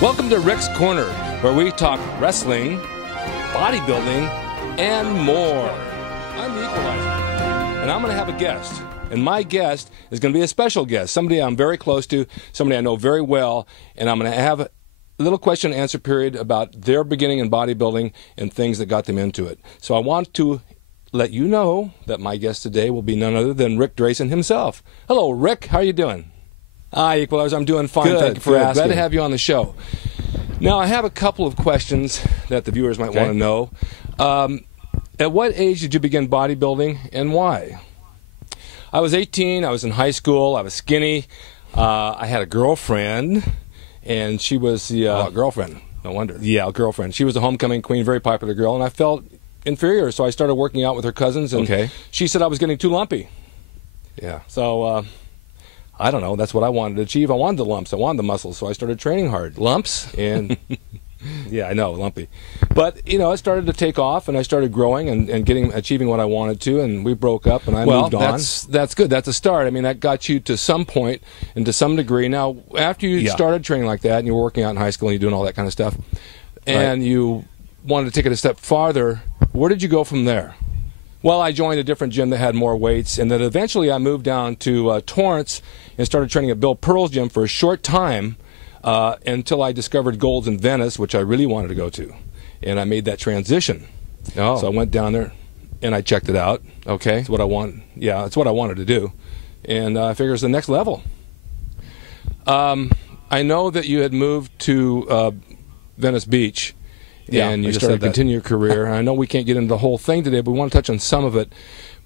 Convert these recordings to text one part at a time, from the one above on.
Welcome to Rick's Corner, where we talk wrestling, bodybuilding, and more. I'm the equalizer, and I'm going to have a guest. And my guest is going to be a special guest, somebody I'm very close to, somebody I know very well, and I'm going to have a little question and answer period about their beginning in bodybuilding and things that got them into it. So I want to let you know that my guest today will be none other than Rick Drasin himself. Hello, Rick. How are you doing? Hi, Equalizer. I'm doing fine. Thank you for asking. Glad to have you on the show. Now, I have a couple of questions that the viewers might want to know. At what age did you begin bodybuilding, and why? I was 18. I was in high school. I was skinny. I had a girlfriend, and she was the girlfriend. No wonder. Yeah, girlfriend. She was a homecoming queen, very popular girl, and I felt inferior, so I started working out with her cousins, and she said I was getting too lumpy. Yeah. So, I don't know. That's what I wanted to achieve. I wanted the lumps. I wanted the muscles, so I started training hard. Lumps? And, yeah, I know, lumpy. But, you know, it started to take off, and I started growing and achieving what I wanted to, and we broke up, and I moved on. That's good. That's a start. I mean, that got you to some point and to some degree. Now, after you started training like that, and you were working out in high school, and you're doing all that kind of stuff, and you wanted to take it a step farther, where did you go from there? Well, I joined a different gym that had more weights, and then eventually I moved down to Torrance and started training at Bill Pearl's gym for a short time until I discovered Gold's in Venice, which I really wanted to go to. And I made that transition. Oh. So I went down there, and I checked it out. Okay. It's what I want. Yeah, it's what I wanted to do. And I figured it's the next level. I know that you had moved to Venice Beach. Yeah, and you started to continue your career. I know we can't get into the whole thing today, but we want to touch on some of it.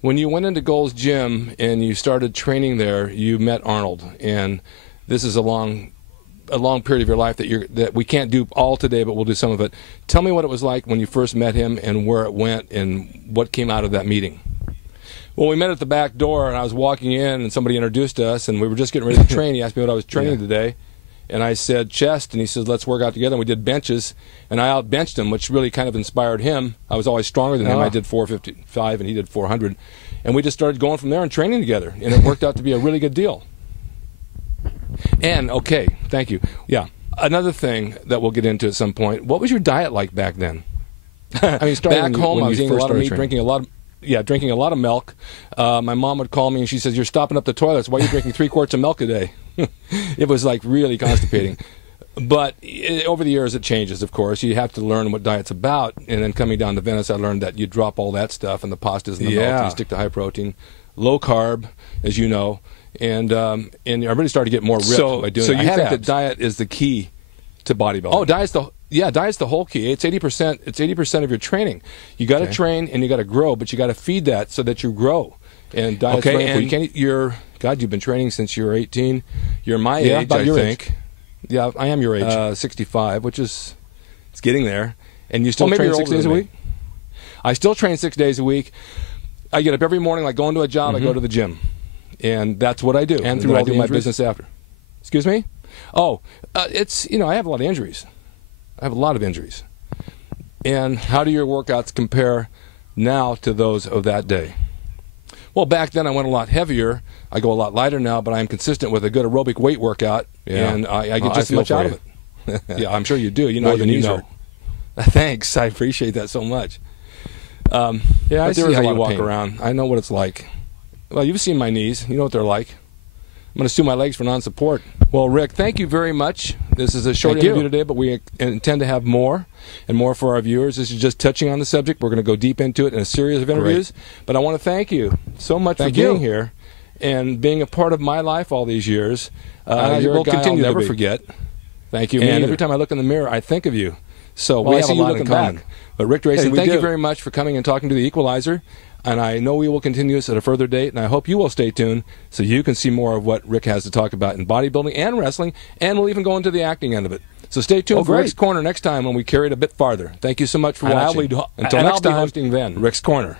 When you went into Gold's Gym and you started training there, you met Arnold, and this is a long period of your life that we can't do all today, but we'll do some of it. Tell me what it was like when you first met him and where it went and what came out of that meeting. Well, we met at the back door, and I was walking in, and somebody introduced us, and we were just getting ready to train. He asked me what I was training today. And I said chest, and he said, let's work out together. And we did benches, and I outbenched him, which really kind of inspired him. I was always stronger than him. I did 455, and he did 400. And we just started going from there and training together, and it worked out to be a really good deal. And, okay, thank you. Yeah, another thing that we'll get into at some point, what was your diet like back then? I mean, back home, I was eating a lot of meat, drinking a lot of milk. My mom would call me, and she says, you're stopping up the toilets. Why are you drinking 3 quarts of milk a day? It was like really constipating. But over the years it changes, of course. You have to learn what diet's about. And then coming down to Venice, I learned that you drop all that stuff and the pastas and the milk, and you stick to high protein, low carb, as you know. And I really started to get more ripped by doing it. So you think that diet is the key to bodybuilding? Oh, diet's the whole key. It's 80%. It's 80% of your training. You got to train and you got to grow, but you got to feed that so that you grow. And diet's very important. God, you've been training since you were 18. You're my age, I think. Yeah, I am your age. 65, which is, it's getting there. And you still train 6 days a week? I still train 6 days a week. I get up every morning, like going to a job, I go to the gym. And that's what I do. And through all the my business after. Excuse me? Oh, it's, you know, I have a lot of injuries. I have a lot of injuries. And how do your workouts compare now to those of that day? Well, back then I went a lot heavier. I go a lot lighter now, but I'm consistent with a good aerobic weight workout, and I get just as much out of it. Yeah, I'm sure you do. You know your knees hurt. Thanks, I appreciate that so much. Yeah, I see how you walk around. I know what it's like. Well, you've seen my knees. You know what they're like. I'm going to sue my legs for non-support. Well, Rick, thank you very much. This is a short interview today, but we intend to have more and more for our viewers. This is just touching on the subject. We're going to go deep into it in a series of interviews. But I want to thank you so much for being here and being a part of my life all these years. You're a guy I'll never forget. Thank you. And every time I look in the mirror, I think of you. So we have a lot in common. But Rick Drasin, thank you very much for coming and talking to the Equalizer. And I know we will continue this at a further date, and I hope you will stay tuned so you can see more of what Rick has to talk about in bodybuilding and wrestling, and we'll even go into the acting end of it. So stay tuned for Rick's Corner next time when we carry it a bit farther. Thank you so much for watching. Until next time, hosting then, Rick's Corner.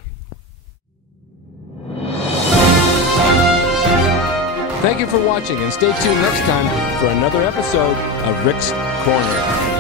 Thank you for watching, and stay tuned next time for another episode of Rick's Corner.